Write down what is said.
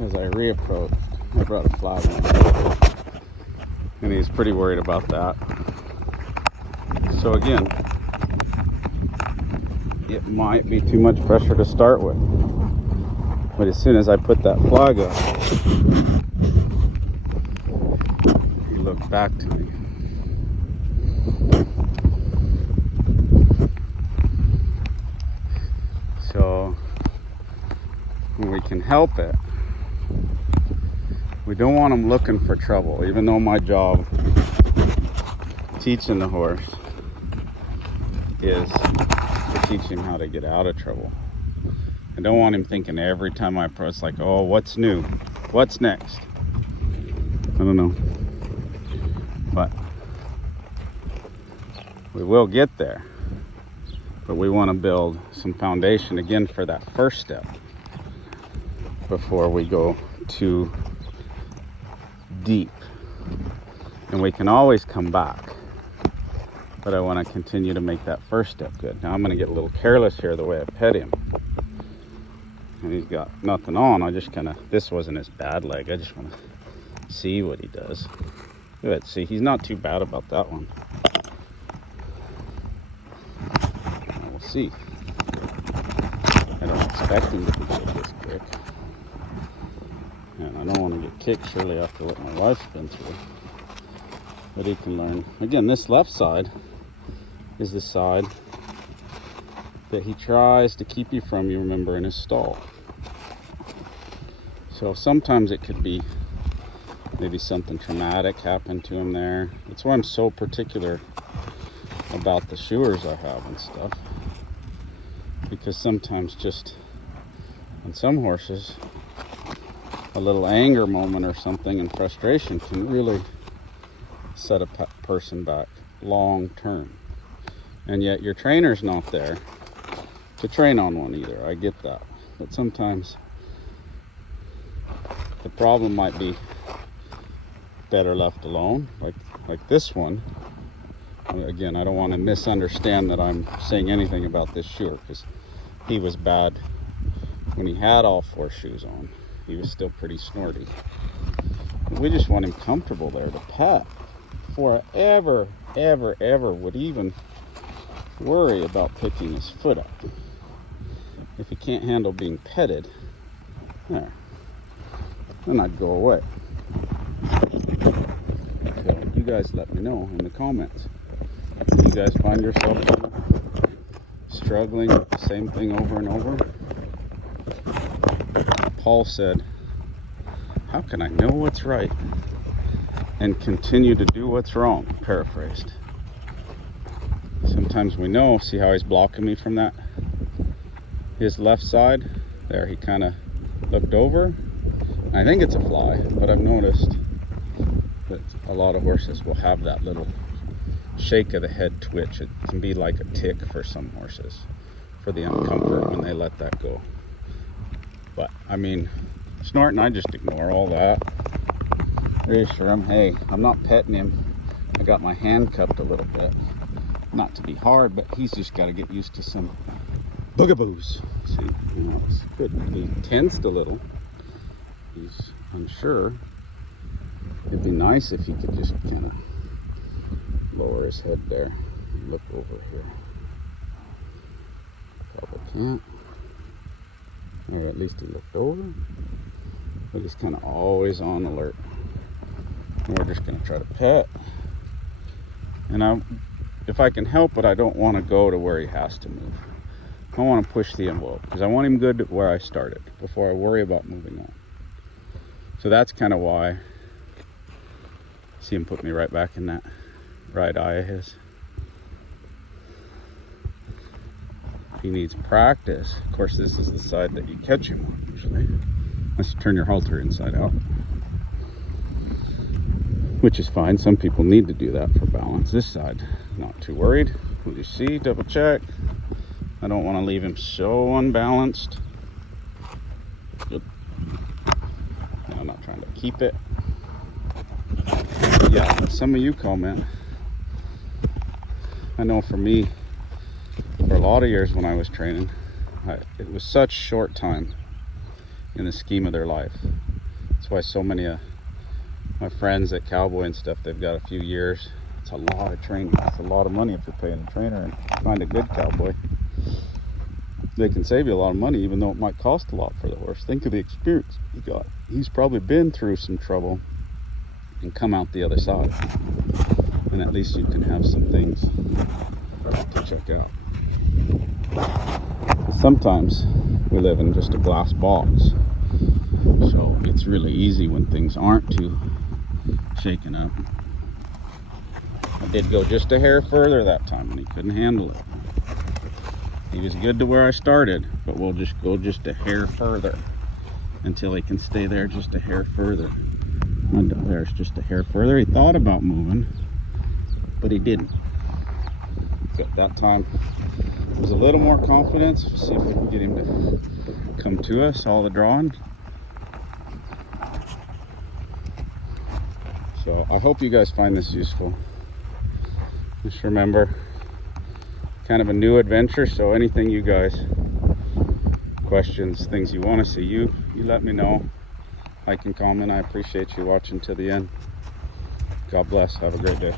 as I reapproached, I brought a flag on, and he's pretty worried about that. So again, it might be too much pressure to start with, but as soon as I put that flag up, he looked back to me. So when we can help it, we don't want him looking for trouble, even though my job teaching the horse is to teach him how to get out of trouble. I don't want him thinking every time I approach, like, oh, what's new? What's next? I don't know. But we will get there. But we want to build some foundation again for that first step before we go too deep. And we can always come back, but I want to continue to make that first step good. Now I'm going to get a little careless here the way I pet him, and he's got nothing on. I just kind of, this wasn't his bad leg, I just want to see what he does. Good. See, he's not too bad about that one. We'll see. I don't expect him to be good this quick, and I don't want to get kicked surely after what my wife's been through. But he can learn. Again, this left side is the side that he tries to keep you from, you remember, in his stall. So sometimes it could be maybe something traumatic happened to him there. That's why I'm so particular about the shoers I have and stuff, because sometimes just on some horses a little anger moment or something and frustration can really set a person back long term. And yet your trainer's not there to train on one either. I get that, but sometimes the problem might be better left alone, like this one. Again, I don't want to misunderstand that I'm saying anything about this shoer, because he was bad when he had all four shoes on. He was still pretty snorty. We just want him comfortable there to pet before I ever would even worry about picking his foot up. If he can't handle being petted, there, then I'd go away. So you guys let me know in the comments. Do you guys find yourself struggling with the same thing over and over? Paul said, how can I know what's right and continue to do what's wrong? Paraphrased. Sometimes we know, see how he's blocking me from that? His left side, there, he kind of looked over. I think it's a fly, but I've noticed that a lot of horses will have that little shake of the head twitch. It can be like a tick for some horses, for the uncomfort when they let that go. But I mean, snorting, I just ignore all that. Reassure him, hey, I'm not petting him. I got my hand cupped a little bit. Not to be hard, but he's just got to get used to some boogaboos. See, you know, it's good. He tensed a little. He's unsure. It'd be nice if he could just kind of lower his head there and look over here. Probably can't. Or at least he looked over. But he's kind of always on alert. And we're just going to try to pet. And if I can help it, I don't want to go to where he has to move. I want to push the envelope, because I want him good at where I started before I worry about moving on. So that's kind of why. See him put me right back in that right eye of his. If he needs practice, of course this is the side that you catch him on usually, unless you turn your halter inside out, which is fine. Some people need to do that for balance. This side, not too worried. We'll just see, double check. I don't want to leave him so unbalanced. Good. I'm not trying to keep it. Yeah, some of you comment. I know for me, for a lot of years when I was training, it was such short time in the scheme of their life. That's why so many of my friends at Cowboy and stuff, they've got a few years. It's a lot of training. It's a lot of money if you're paying a trainer and find a good cowboy. They can save you a lot of money, even though it might cost a lot for the horse. Think of the experience he got. He's probably been through some trouble and come out the other side. And at least you can have some things to check out. Sometimes we live in just a glass box, so it's really easy when things aren't too shaken up. I did go just a hair further that time when he couldn't handle it. He was good to where I started, but we'll just go just a hair further until he can stay there just a hair further. There's just a hair further. He thought about moving, but he didn't. At that time, there was a little more confidence. We'll see if we can get him to come to us, all the drawing. So I hope you guys find this useful. Just remember, kind of a new adventure, so anything you guys, questions, things you want to see, you let me know. Like and comment. I appreciate you watching to the end. God bless. Have a great day.